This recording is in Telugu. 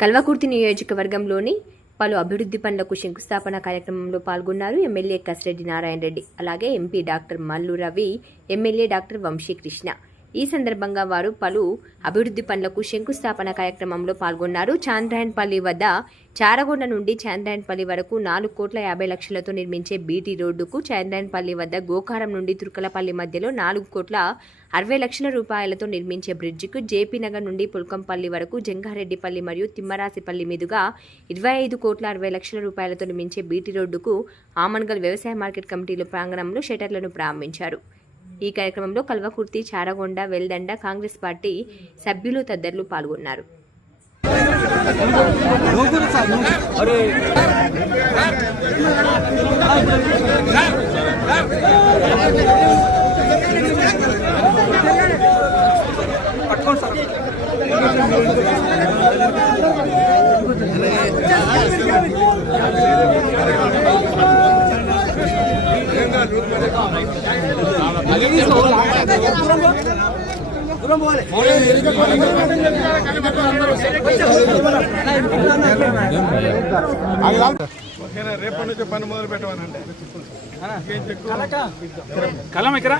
కల్వకుర్తి నియోజకవర్గంలోని పలు అభివృద్ధి పనులకు శంకుస్థాపన కార్యక్రమంలో పాల్గొన్నారు ఎమ్మెల్యే కసిరెడ్డి నారాయణ రెడ్డి అలాగే MP doctor Mallu Ravi MLA doctor Vamshikrishna. ఈ సందర్భంగా వారు పలు అభివృద్ధి పనులకు శంకుస్థాపన కార్యక్రమంలో పాల్గొన్నారు. చాంద్రాయన్పల్లి వద్ద చారగొండ నుండి చాంద్రాయన్పల్లి వరకు నాలుగు కోట్ల యాభై లక్షలతో నిర్మించే బీటీ రోడ్డుకు చాంద్రాయన్పల్లి వద్ద గోకారం నుండి తుర్కలపల్లి మధ్యలో నాలుగు కోట్ల అరవై లక్షల రూపాయలతో నిర్మించే బ్రిడ్జికు జేపీ నగర్ నుండి పుల్కంపల్లి వరకు జంగారెడ్డిపల్లి మరియు తిమ్మరాసిపల్లి మీదుగా ఇరవై ఐదు కోట్ల అరవై లక్షల రూపాయలతో నిర్మించే బీటీ రోడ్డుకు ఆమన్గల్ వ్యవసాయ మార్కెట్ కమిటీల ప్రాంగణంలో షటర్లను ప్రారంభించారు. ఈ కార్యక్రమంలో కల్వకుర్తి చారగొండ వెల్దండ కాంగ్రెస్ పార్టీ సభ్యులు తదితరులు పాల్గొన్నారు. రేపటి నుంచి పని మొదలు పెట్టమనండి ఇంకేం చెక్కు కలం ఇక్కడ